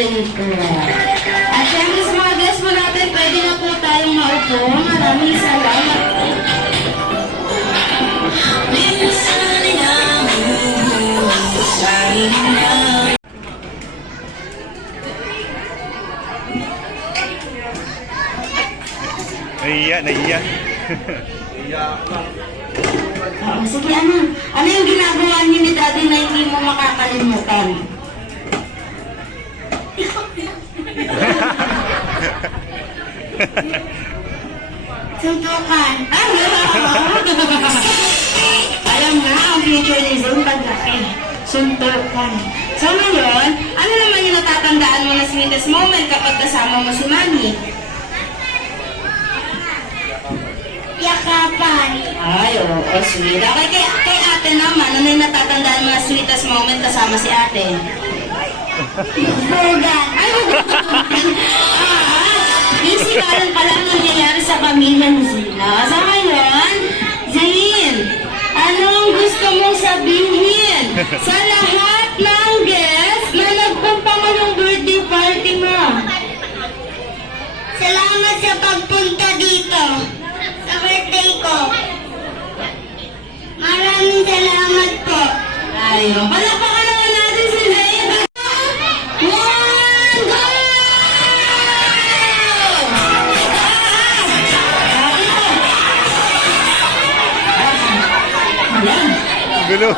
rin po. At syempre sa mga guests po natin, pwede na po tayong maupo. Maraming salamat po. Naiya. Sige, ano yung ginagawa niyo ni Daddy na hindi mo makakalimutan? Suntukan. Alam na, ang future ni Zoom paglaki. Suntukan. So ngayon, ano naman yung natatandaan mo na sweetest moment kapag kasama mo si Mami? Yakapan. Ay, oo, sweet. Okay, kay ate naman, ano yung natatandaan mo na sweetest moment kasama si ate? Bugan. Ay, Isigalan pala ang nangyayari sa pamilya ni Zina. Sa ngayon, Zain, anong gusto mong sabihin sa lahat ng guests na nagpunta mo ng birthday party mo? Salamat sa pagpunta dito sa birthday ko. Maraming salamat po. Ayun, palakpakan naman natin si Zain. One, go! Gulo.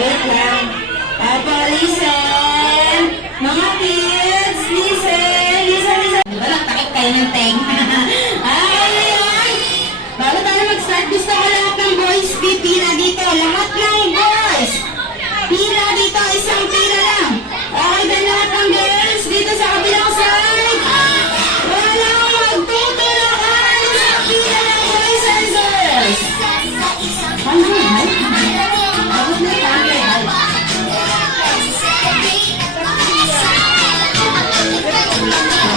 Wait lang. Papa, listen. Mga kids, listen. Wala, takip kayo ng teng. Bago tayo mag-start, gusto ko lahat ng boys pipila dito. Lahat ng boys. Pila dito, isang pila lang. Okay ba lahat ng girls dito sa kabilang side? Walang magtutulakan sa pila ng boys and girls. Ano na? Ako na tayo.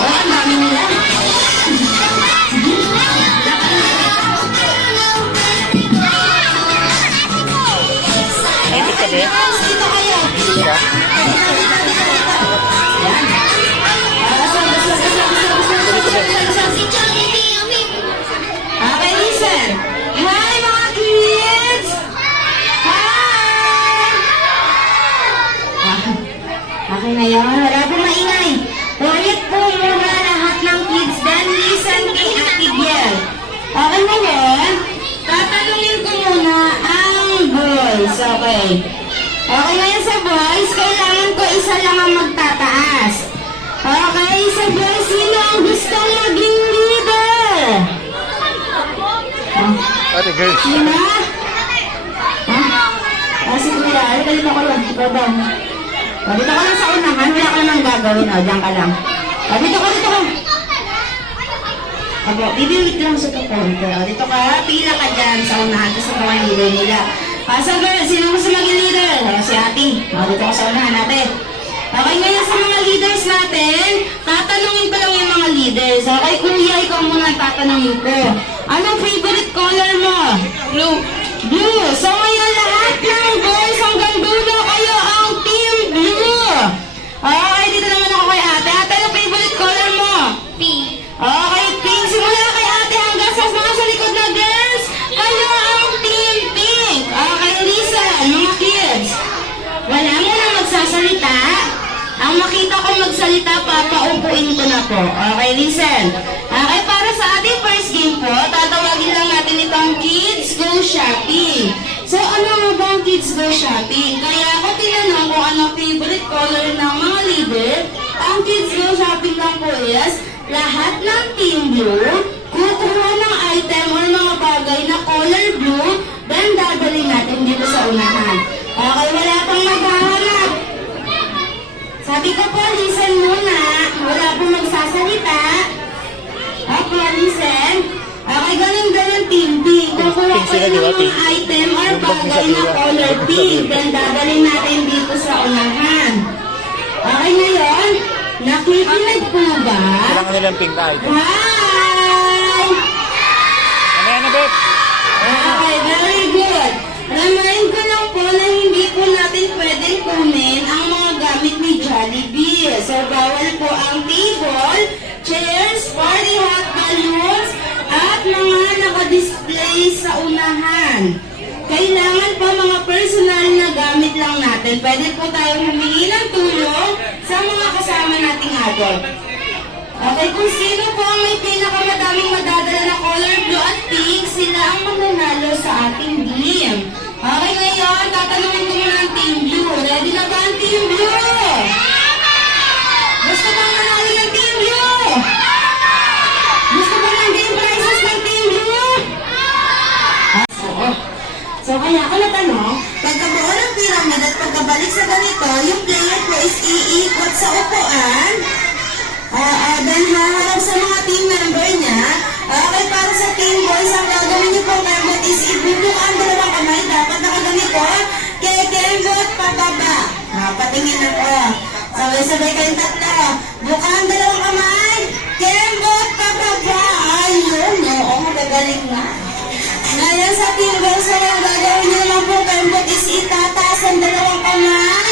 Ang dami nila. Ay, sabi. Dito kayo. Yan. Okay, listen. Hi, mga kids! Hi! Okay na yun. Wala po maingay. Quiet po muna lahat ng kids. Then listen kay Ate Biel. Okay na yun? Tatanungin ko muna ang boys. Okay. Okay ngayon sa boys, kailangan ko isa lang ang magtataas. Okay, sa boys, sino ang gustong maging leader? Ate, girls. Sino? Si Kuya, dito ko lang. Ikaw ba? Dito ka lang sa unahan, wala ka nang gagawin. Diyan ka lang. Dito ka. Abo, bibiwit lang sa tukon ko. Dito ka, pila ka dyan sa unahan. Kasi mga leader nila. So girls, sino gusto maging leader? Si Ate. Dito ka sa unahan natin. Okay, ngayon sa mga leaders natin, tatanungin ko lang yung mga leaders. Okay, Kuya, ikaw muna ang tatanungin ko. Anong favorite color mo? Blue. Blue. So ngayon lahat ng boys hanggang dulo kayo ang team blue. Okay, dito naman ako kay Ate. Ate, anong favorite color mo? Pink. Okay, pink. Simula kay Ate hanggang sa mga sa likod na girls. Kayo ang team pink. Okay, listen, mga kids. Wala mo na magsasalita. Ang makita ko magsalita, papaupuin ko na po. Okay, listen. Okay, para sa ating first game po, tatawagin lang natin itong Kids Go Shopping. So, ano nga ba ang Kids Go Shopping? Kaya ako tinanong kung anong favorite color ng mga leader. Ang Kids Go Shopping lang po is lahat ng team blue, kukuha ng item or mga bagay na color blue, then dadalhin natin dito sa unahan. Okay, wala pang maghahanap. Sabi ko po, listen muna. Wala pong magsasalita. Okay, listen. Okay, ganun team B. Kukuha ko ng mga item or bagay na color pink. Then dadalhin natin dito sa unahan. Okay, ngayon, nakikinig po ba? Kailangan nilang pink na item. Hi! Ano yan, Beb? Okay, very good. Remind ko lang po na hindi po natin pwedeng kunin ang mga gamit ni Jollibee. So, bawal po ang table, chairs, party hot balloons, at mga nakadisplay sa unahan. Kailangan po mga personal na gamit lang natin. Pwede po tayong humingi ng tulong sa mga kasama nating adult. Okay, kung sino po ang may pinakamadaming madadala na color blue at pink, sila ang mananalo sa ating team. Okay, ngayon, tatanungin ko muna ang team blue. Ready na ba ang team blue? Gusto bang manalo ng team blue? Gusto ba ng game prizes ng team blue? So, kaya ako natanong, pagkabuo ng pyramid at pagkabalik sa ganito, yung player po is iikot sa upuan. Then haharap sa mga team member niya. Okay, para sa team boys, ang gagawin niyo po Kembot is ibubuk ang dalawang kamay. Dapat nakaganito. Kaya Kembot, pababa. Patingin ako. Sabay-sabay kayong tatlo. Buka ang dalawang kamay. Kembot, pababa. Ayun, oo, magagaling na. Ngayon sa team boys, ang gagawin niyo lang po Kembot is itataas ang dalawang kamay.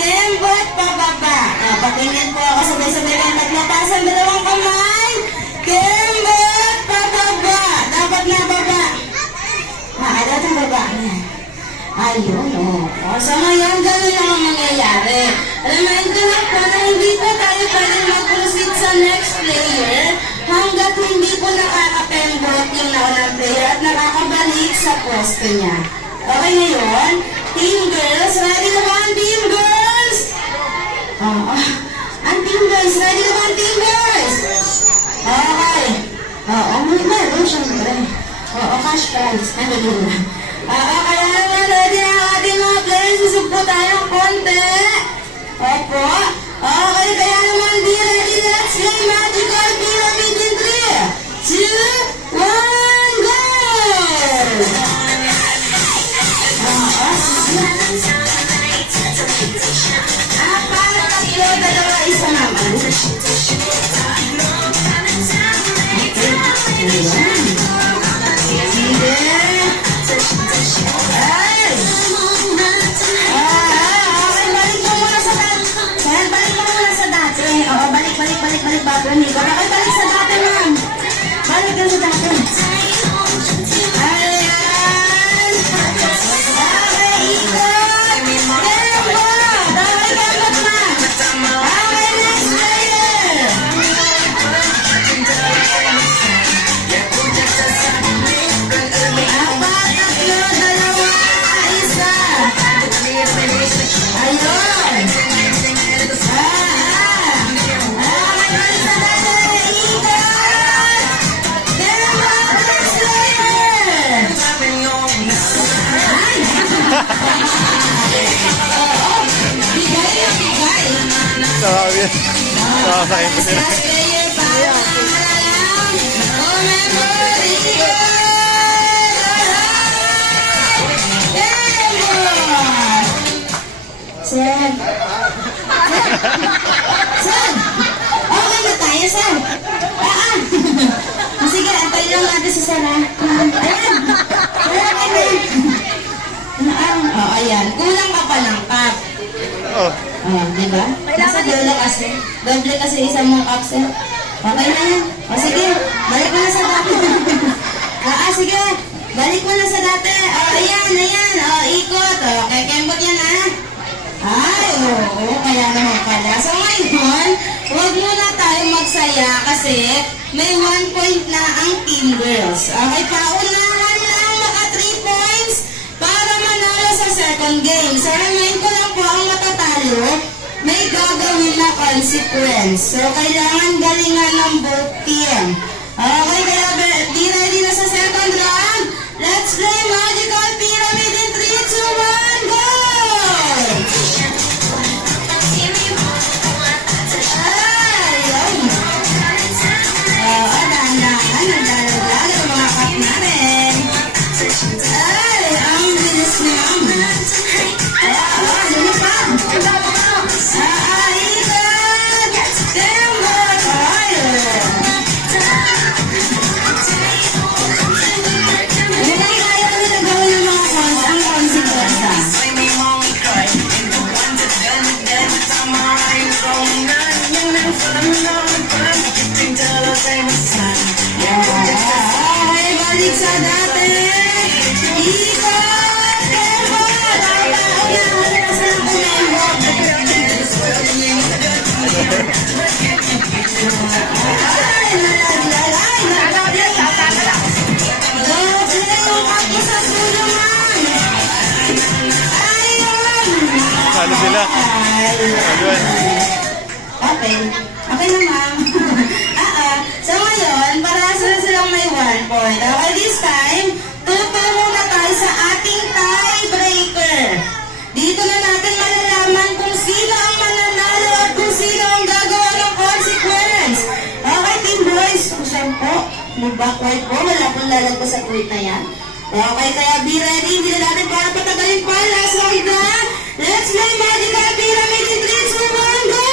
Kembot, pababa. Patingin po ako, sabay-sabay kayong tatlo. Taas ang dalawang kamay. Kembot, pababa. Dapat na baba. Dapat ang baba. Ayun, so ngayon, gano'n lang ang mangyayari. Remind ko lang po na hindi po tayo pwede mag-proceed sa next player hanggat hindi po nakaka-pembot yung naunang player at nakakabalik sa pwesto niya. Okay, ngayon, team girls, ready na ba ang team girls? Ang team girls, ready na ba ang team girls? Okay. Meron siyempre. Cash prize. Kaya naman, ready na ang ating mga players. Susub po tayong konti. Opo. Okay, kaya naman, be ready. Let's play Magical Pyramid in 3, 2, 1, go! Para tatlo, dalawa, isa naman. Balik sa dati, ma'am. Balik ka sa dati. Ayan. Okay, ikot. Tempo. Daway kembot, ma'am. Okay, next player. Apat, tatlo, dalawa, isa. Ayun. Sabi. Sakasakit ko sila. Last player para Sen. Okay na tayo, Sen. Sige, antayin lang natin si Sen, ha? Ayan. Ayan. Kulang ka pa ng cup. Diba? Nasa dulo kasi. Doble kasi isang mong cup, Sen. Okay na yan. Sige, balik mo na sa dati. Sige, balik mo na sa dati. Ayan. Ikot. Okay, kembot yan, ha? Ay, oo, kaya naman pala. So ngayon, huwag muna tayo magsaya kasi may 1 point na ang team girls. Okay, paunahan lang maka 3 points para manalo sa second game. So remind ko lang po ang matatalo, may gagawin na consequence. So kailangan galingan ng both team. Okay, kaya be ready na sa second round. Let's play Magical Pyramid in 3, 2, 1, go! Ang bilis na. Ayun. Okay. Okay na, ma'am. So ngayon, para silang may 1 point. Okay, this time, tuturo na tayo sa ating tiebreaker. Dito na natin malalaman kung sino ang mananalo at kung sino ang gagawa ng consequence. Okay, team boys. Saan po? Mag-backward po. Wala pong lalagpas sa tweet na yan. Okay, kaya be ready. Hindi na natin para patagalin pa. Last round na. Let's play Magical Pyramid in 3, 2, 1, go!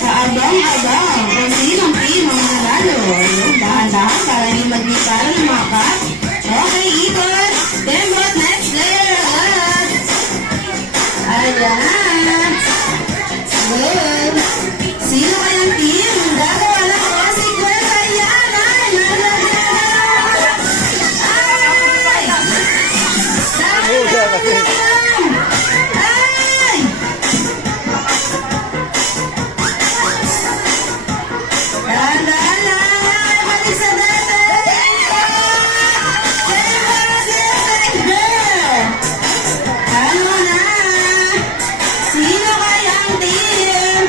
Kaabang-abang. Kung sinong team ang mananalo. Dahan-dahan para hindi magbiparan ng mga cut. Okay, ikot. Dembot, next player. Ayan. Good. Sino kayang team? Gagawa ng consequence. Ayan. Ay, nalagyan. Ay! Ay! Dahan-dahan lang. Balik sa dati. Ano na? Sino kayang team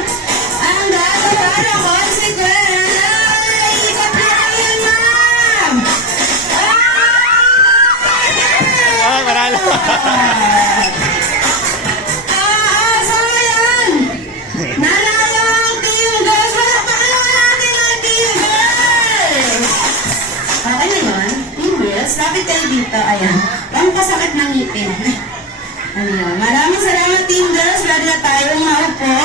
ang gagawa ng consequence? Ay, ikot na yun, ma'am! Ah, manalo. So ngayon, nanalo ang team girls. Wala pa natin ang team girls. Okay na yun, team girls. Lapit kayo dito. Ayan. Ang kasakit ng ngipin. Ano yun? Maraming salamat, team girls. Lagi na tayong maupo.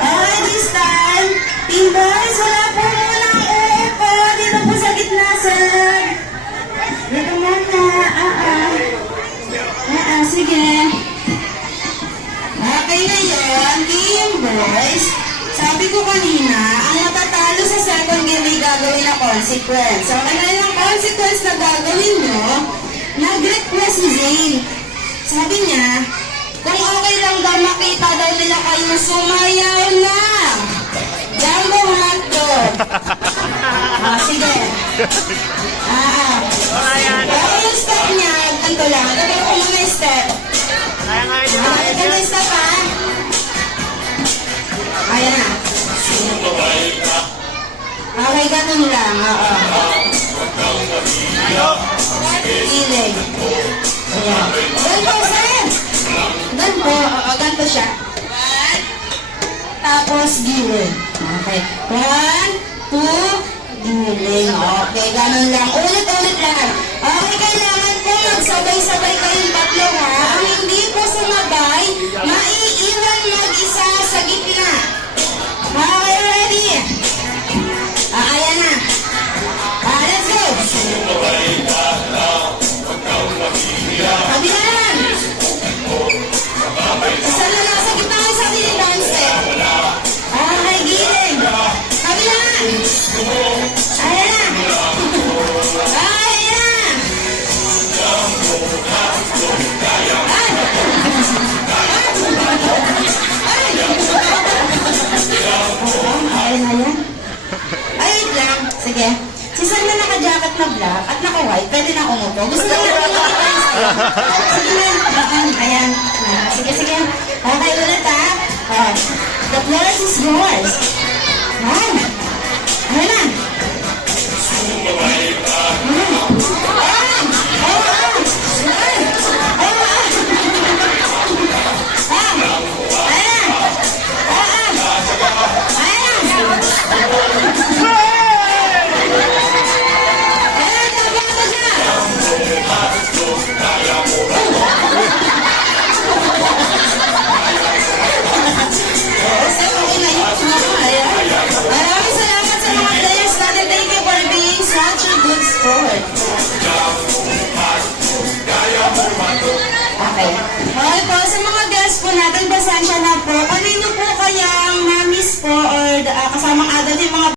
Okay, this time, team boys, wala po munang uupo. Dito po sa gitna, sir. Dito muna. Sige. Okay na yun, team boys. Sabi ko kanina, ang matatalo sa second game ay gagawin na consequence. So, ano yung consequence na gagawin nyo? Nag-request si Zane. Sabi niya, kung okay lang daw makita daw nila kayo sumayaw na. Jumbo hotdog. Sige. Pero yung step niya, ganito lang. Ito ko muna yung step. Ito yung step, ha? Ayan na. Okay, ganun lang. Ilig. Ayan. Ganito, sir. Ganito. Ganito siya. One. Tapos, gilid. Okay. 1, 2, giling. Okay, ganun lang. Ulit-ulit lang. Okay, kailangan po magsabay-sabay kayong tatlo, ha? Ang hindi po sumabay, maiiwan mag-isa sa gitna. Okay, ready? Ayan na. Let's go. Kabilaan. Isa na nasa gitna ng sa gilid down step. Okay, giling. Kabilaan. Ayan na. Ayan na. Ay, na yan. Ay, wait lang. Sige. Si Sam na naka-jacket na black at naka-white, pwede na umupo. Gusto na natin makita yung style. Sige na. Ayan. Sige, sige. Okay, ulit ha. The floor is yours. Wow.